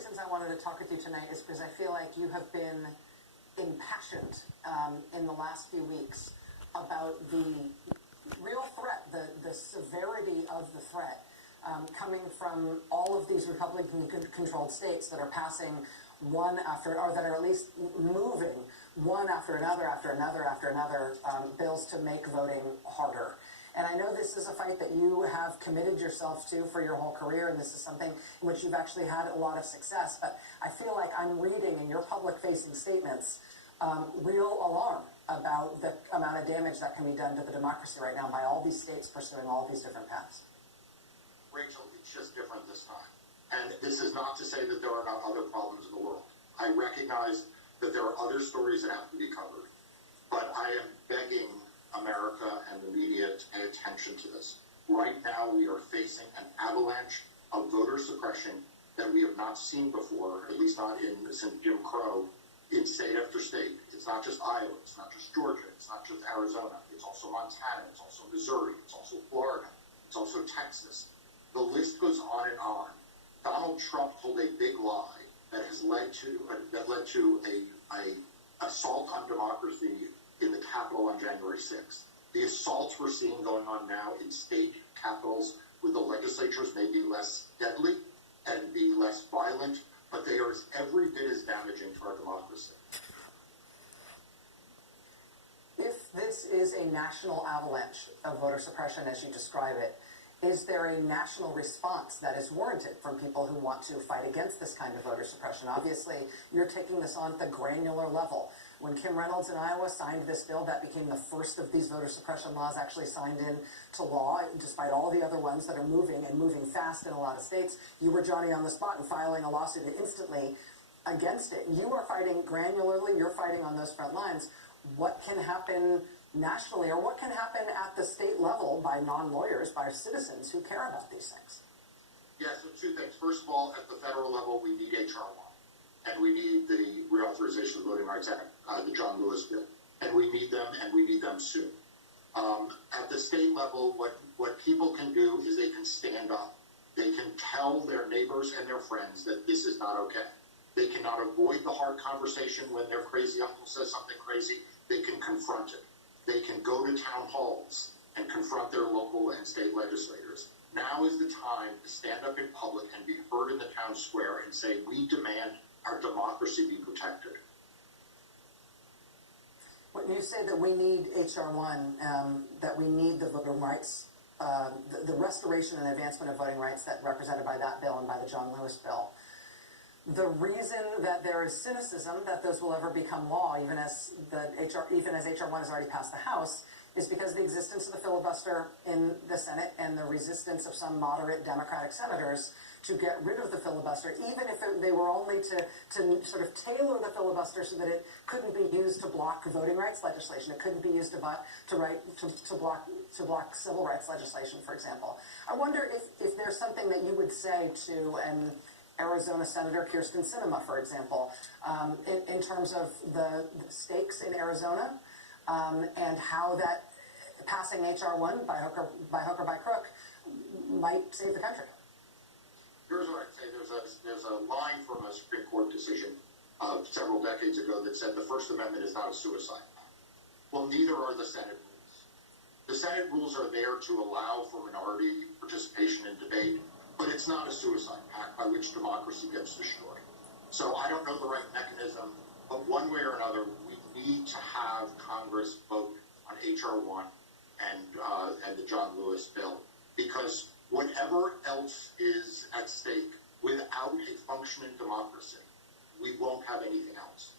reasons I wanted to talk with you tonight is because I feel like you have been impassioned in the last few weeks about the real threat, the severity of the threat coming from all of these Republican-controlled states that are passing one after, or that are at least moving one after another, bills to make voting harder. And I know this is a fight that you have committed yourself to for your whole career, and this is something in which you've actually had a lot of success. But I feel like I'm reading in your public-facing statements real alarm about the amount of damage that can be done to the democracy right now by all these states pursuing all of these different paths. Rachel, it's just different this time. And this is not to say that there are not other problems in the world. I recognize that there are other stories that have to be covered. But I am begging America and the media to pay attention to this. Right now, we are facing an avalanche of voter suppression that we have not seen before, at least not since Jim Crow, in state after state. It's not just Iowa, it's not just Georgia, it's not just Arizona, it's also Montana, it's also Missouri, it's also Florida, it's also Texas. The list goes on and on. Donald Trump told a big lie that has led to a assault on democracy in the Capitol on January 6th. The assaults we're seeing going on now in state capitals with the legislatures may be less deadly and be less violent, but they are every bit as damaging to our democracy. If this is a national avalanche of voter suppression, as you describe it, is there a national response that is warranted from people who want to fight against this kind of voter suppression? Obviously, you're taking this on at the granular level. When Kim Reynolds in Iowa signed this bill, that became the first of these voter suppression laws actually signed into law, despite all the other ones that are moving and moving fast in a lot of states. You were Johnny on the spot and filing a lawsuit instantly against it. You are fighting granularly. You're fighting on those front lines. What can happen nationally, or what can happen at the state level by non-lawyers, by citizens who care about these things? Yeah, so two things. First of all, at the federal level, we need H.R. 1, and we need the Reauthorization of the Voting Rights Act, the John Lewis bill, and we need them soon. At the state level, what people can do is they can stand up. They can tell their neighbors and their friends that this is not okay. They cannot avoid the hard conversation when their crazy uncle says something crazy. They can confront it. They can go to town halls and confront their local and state legislators. Now is the time to stand up in public and be heard in the town square and say, we demand our democracy be protected. When you say that we need H.R. 1, that we need the voting rights, the restoration and advancement of voting rights that represented by that bill and by the John Lewis bill, the reason that there is cynicism that those will ever become law, even as H.R. 1 has already passed the House, is because the existence of the filibuster in the Senate and the resistance of some moderate Democratic senators to get rid of the filibuster, even if they were only to sort of tailor the filibuster so that it couldn't be used to block voting rights legislation, it couldn't be used to block civil rights legislation, for example. I wonder if there's something that you would say to an Arizona Senator Kyrsten Sinema, for example, in terms of the stakes in Arizona and how that passing H.R. 1 by hook or by crook might save the country. Here's what I'd say. There's a line from a Supreme Court decision several decades ago that said the First Amendment is not a suicide pact. Well, neither are the Senate rules. The Senate rules are there to allow for minority participation in debate, but it's not a suicide pact by which democracy gets destroyed. So I don't know the right mechanism, but one way or another, we need to have Congress vote on H.R. 1 and the John Lewis bill, because whatever else is at stake, without a functioning democracy, we won't have anything else.